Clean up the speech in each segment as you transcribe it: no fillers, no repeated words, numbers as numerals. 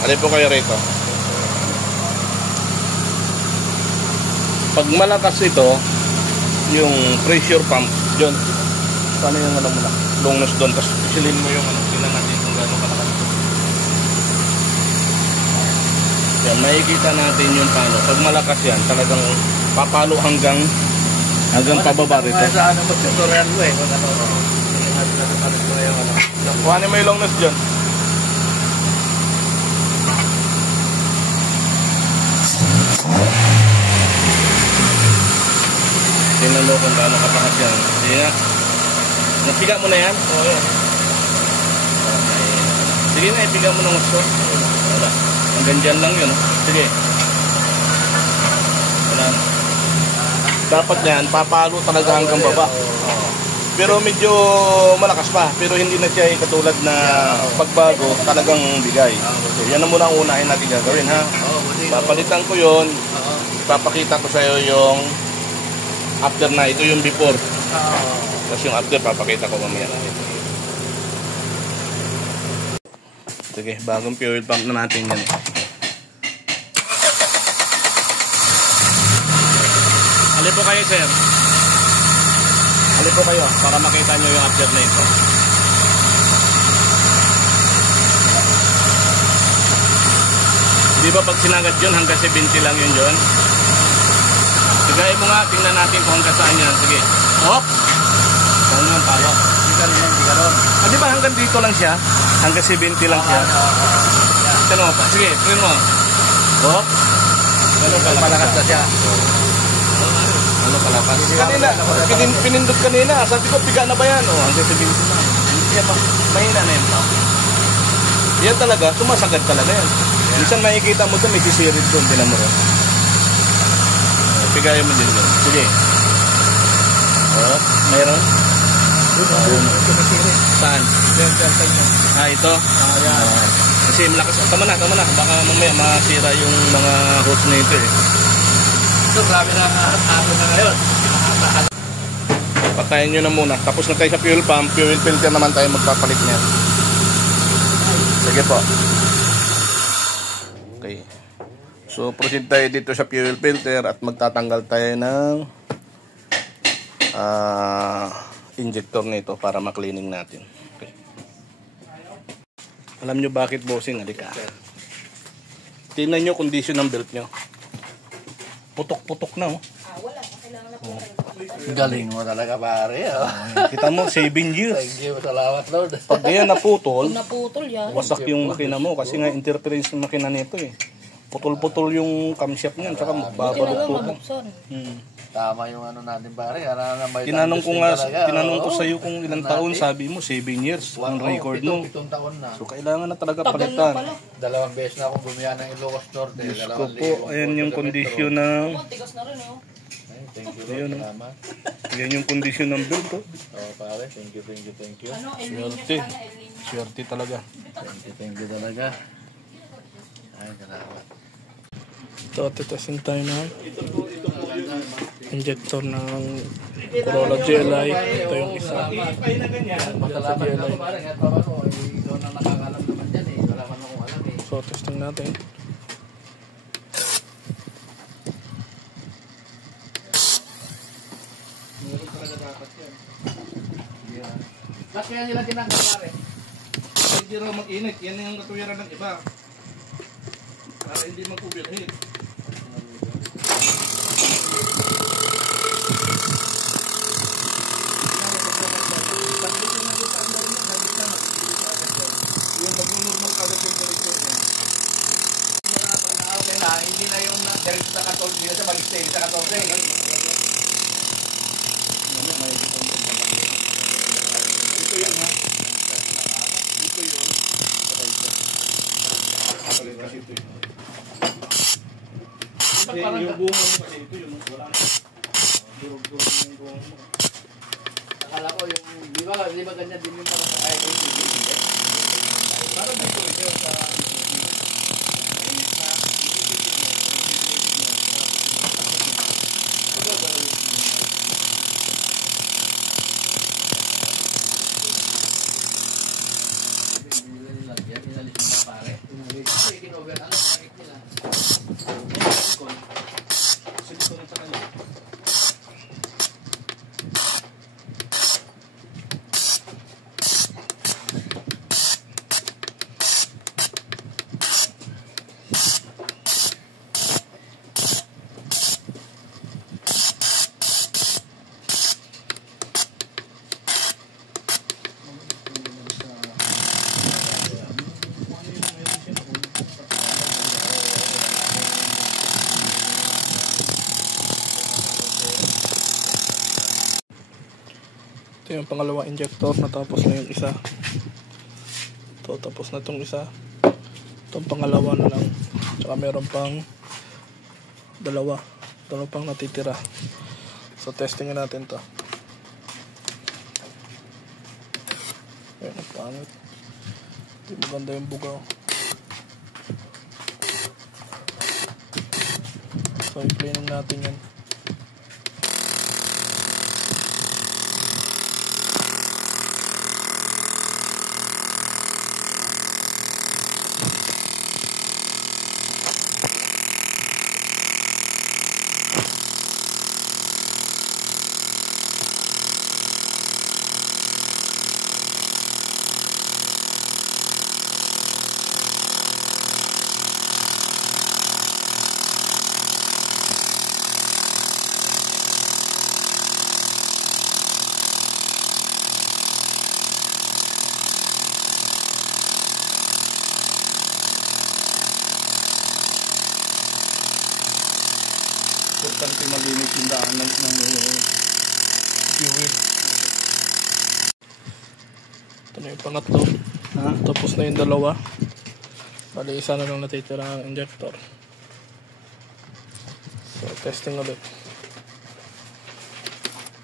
Alin po kayo rito? Pag malakas ito, yung pressure pump, yun. Paano yung ano mo na? Long nose doon, tapos isilin mo yung ano, tingnan natin kung gano'ng kalakas. Yan, makikita natin yung paano. Pag malakas yan, talagang papalo hanggang pababa rito. Sa ano mo, tutorial mo eh. Kung ano, kuhanin mo yung long nose dyan. Tingnan mo kung gaano katakas yan. Sige nga. Napiga mo na yan? Oo yan. Okay. Sige na, ipiga mo ng gusto. Wala. Hanggang dyan lang yun. Sige. Wala na. Dapat yan, papalo talaga hanggang baba. Pero medyo malakas pa. Pero hindi na siya katulad na pagbago, talagang bigay. So, yan na muna ang unahin natin gagawin, ha? Papalitan ko yun. Papakita ko sa'yo yung after na. Ito yung before. Tapos yung after, papakita ko mamaya. Sige, bagong fuel pump na natin yan. Halip po kayo, sir. Halip po kayo para makita nyo yung after na ito. Di ba pag sinagad yun, hanggang 70 lang yun yun? Sigay mo nga, tingnan natin kung hanggang saan yan. Sige. Hop! Saan yun, palo? Hindi ka ron. Di ba hanggang dito lang siya? Hanggang 70 lang siya. Ito pa. Sige, tuloy mo. Hop! malakas na siya. Ano kalapas? Kanina, pinindot kanina. Sabi ko, piga na ba yan? O, hanggang 70 na. Yan, mahina na yan. Yan talaga, sumasagad talaga yan. Minsan makikita mo doon, may sisirit doon. Tinan mo rin. Pigayan mo din doon. Sige. Oh, mayroon? Saan? Ito? Kasi malakas. Tama na. Baka mamaya masira yung mga hose na ito eh. Ito, grabe na ato na ngayon. Patayin nyo na muna. Tapos na tayo sa fuel pump. Fuel filter naman tayo magpapalit niya. Sige po. Okay. So, proceed tayo dito sa fuel filter at magtatanggal tayo ng injector nito para maklining natin. Okay. Alam nyo bakit, bossing? Halika. Tingnan nyo condition ng belt nyo. Putok-putok na, oh. Wala. Kailangan na po. Galing mo talaga, pare. Oh. Kita mo, 7 years. Thank you. Salamat, Lord. Pag yan naputol, Naputol yan. wasak yung makina mo kasi nga interference ng makina nito eh. Putol-putol yung camshaft niyan, tsaka babalok-tutol. Tama yung ano natin, pare. Tinanong ko sa iyo kung ilang taon, sabi mo 7 years ang record mo. 7 taon na. So kailangan na talaga palitan. 2 beses na akong bumiyan ng Ilocos Norte. Diyos ko po, ayan yung kondisyon ng... Tigas na rin, oh. Thank you, Ayun, salamat. Yan yung kondisyon ng belt, oh. Oo, pare. Thank you. Ano, Swerte. Swerte talaga. Thank you talaga. Ay, salamat. Ito, titasin tayo na injector ng Corolla GLI. Ito yung isa. Masalamat ako, pare. Ngayon pa ba ko, ikaw na nakakalam naman dyan eh. Wala man akong alam eh. So, testing natin. Ba't kaya nila ginagawa, pare? Hindi raw mag-init. Yan yung katuwiran ng iba. Para hindi mag-overheat. Yung mag-normal ka agad yung direksyon niya. Okay na, hindi na yung diretso sa 14 nila sa mag-stay sa 14. Ito yan ha. Ito yun. Kasi ito yun. Yung bunga mo kasi ito yun. Wala na. Durog-durog yung bunga mo. Akala ko yung, di ba ganyan din yung mga sa IATV? Parang may ito sa... Inalis mo na, pare. kinover. Ano nakit nila? Silikon sa kanya. Ito yung pangalawang injector, natapos na yung isa. Ito, tapos na itong isa. Itong pangalawa na lang. Tsaka meron pang dalawa pang natitira. So testingin natin to. Ayan, ang pangit. Hindi maganda yung bugaw. So i-cleaning natin yan. Importante malinis yung daan ng Kiwi. Ito na yung pangatlo. Tapos na yung dalawa. Bali isa na lang natitira ang injector. So testing ulit.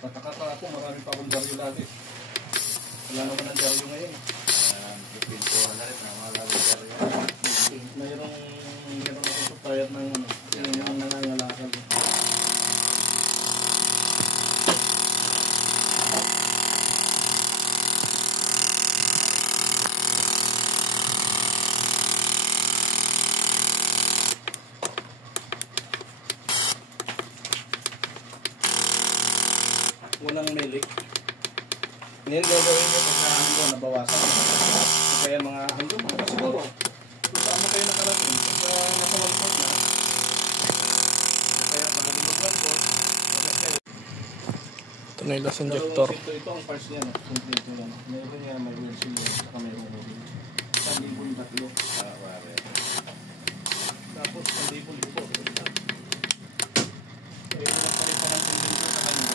Patakata ako, marami pa akong baryo lagi. Wala naman ang baryo ngayon. Pintuan na rin. Namalagay na rin. Mayroong ako supplier ng yung nangangalakal. Walang melik. Ngayon gagawin ko pag nabawasan. Kaya mga hanggang mga siguro. Tama kayo nakarating. Pagka nasa 1 foot na. Kaya magaling mag-1 foot. Ito na yung last injector. Ito ang parts niya. Complete yan. Mayroon niya mag-wheel seal yan. Saka mayroon mo rin. 1,000 tatlo. Tapos 1,000 libo. Kaya nagpalit pa ng 1,000 sa kanya.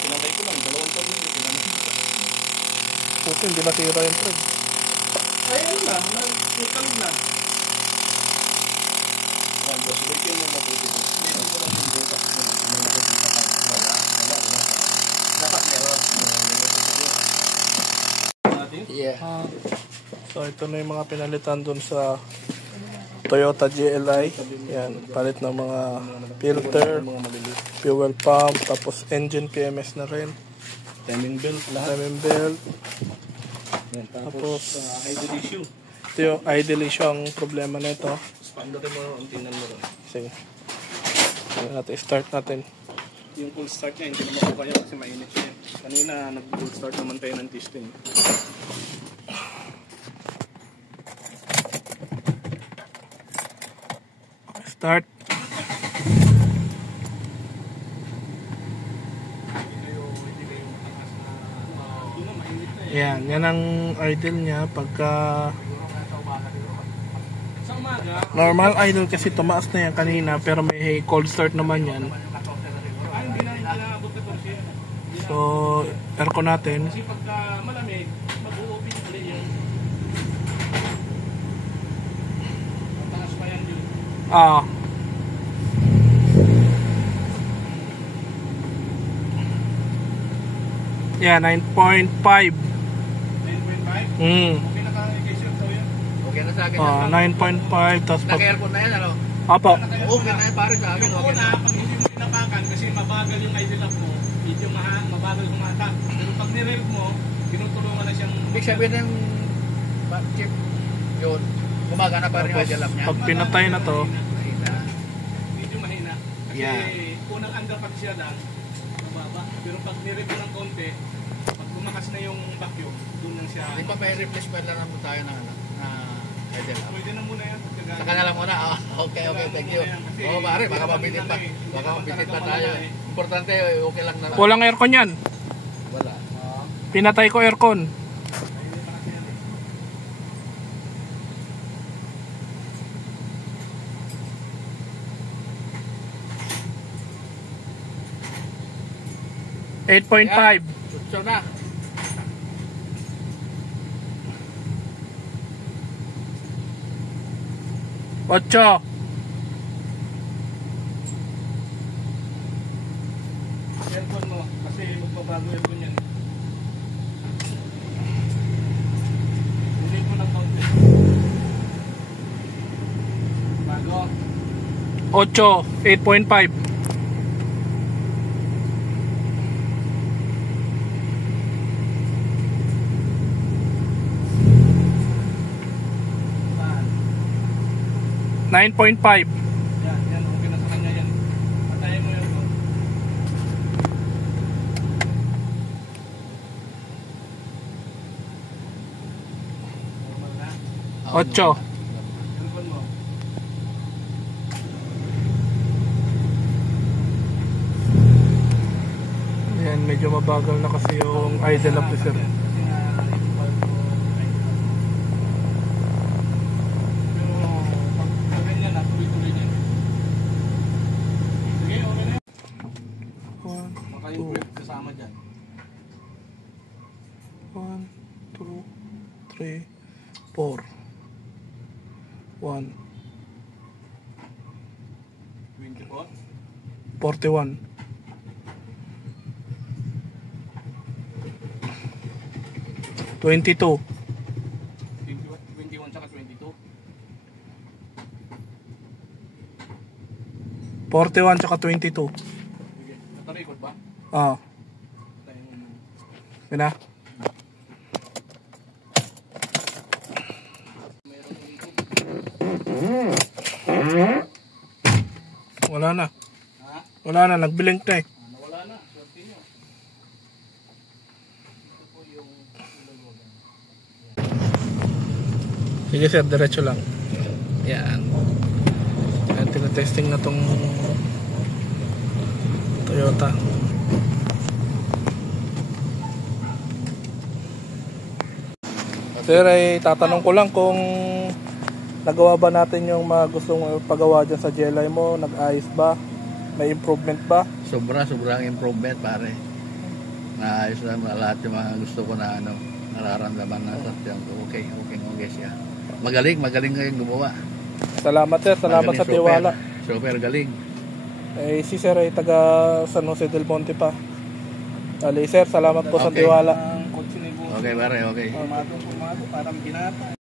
Pinatay ko lang, 2 taon yun. Puto, hindi nasira yung thread. Ay, ano na, nagkikalog na. Yan, so, sigurkin mo mabuti po. Dito ko lang yung butas. Dapat meron. Yeah. So ito na yung mga pinalitan dun sa Toyota GLI. Yan, palit ng mga filter, fuel pump, tapos engine PMS na rin. Timing belt lahat. Timing belt. Yan, Tapos idle issue. ito yung idle issue ang problema nito. Pandarin mo, ang tingnan mo rin. Sige. Start natin. Yung full start niya, hindi naman ko kaya kasi mainit siya. Kanina, nag-full start naman tayo ng testing. Start. Yan ang idle niya pagka normal idle kasi tumaas na yan kanina pero may cold start naman yan. So aircon natin. Kasi pagka malamig, mag-u-open ulit yun. Mataas pa yan yun. Yeah, 9.5. Okay na kay sir, so yun. Okay na sa akin. 9.5 tapos pag... Naka-aircon na yan, ano? Apo. Okay na yan, pare sa akin. Yung Okay una, na. pag hindi mo tinapakan kasi mabagal yung idle up mo, medyo mabagal humata. Pero pag nirelp mo, tinutulungan na siyang... Ibig sabihin ng chip yun, gumagana pa rin yung Tapos idle up niya. pag pinatay na to, Mahina. Medyo mahina. Kasi Yeah. unang underpack siya lang, mababa. Pero pag nirelp mo ng konti, pag lumakas na yung vacuum, doon lang siya... Di ba may replacement lang naman tayo ng ano, na idle up? Pwede na muna yan. Saka na lang muna. Ah, okay, thank you. Oo, pare, baka mabitin pa. Baka mabitin pa tayo. Importante, okay lang na lang. walang aircon yan. Wala. Pinatay ko aircon. Yan. 8.5. So na. Ocho. Aircon mo, kasi magbabago aircon yan. Ulit mo ng konti. Bago. 8. 8.5. Saan? 9.5. Yan, okay na sa kanya yan. Patayin mo yung aircon. Normal na. 8. Aircon mo. Ayan, medyo mabagal na kasi yung idle up ni sir. Kasi nga, yung valve ko, ay, pero pag ganyan na, tuloy-tuloy niya. Sige, okay na yan. Baka yung brake kasama dyan. 1, 2, 3, 4. 1, 24. 41. 22. 21 tsaka 22. 41 tsaka 22. Sige, natarikot ba? Ah, Tayo mo. yun na. Wala na. Ha? Wala na, nagblink na eh. Nawala na. Swerte nyo. Ito po yung ilulugan. Sige sir, diretso lang. Yan. Yan, tinatesting na tong Toyota. Sir, ay tatanong ko lang kung nagawa ba natin yung mga gustong pagawa dyan sa GLI mo? Nag-ayos ba? May improvement ba? Sobrang improvement, pare. Naayos na lahat yung mga gusto ko na ano, nararamdaman na sa tiyan ko. Okay siya. Magaling ngayon gumawa. Salamat sir, salamat sa Magaling, tiwala. Super galing. Eh, si sir ay taga San Jose del Monte pa. Ali sir, salamat po sa Okay. tiwala. Ang kotse ni Buso. Okay, pare, okay. Formato, parang binata.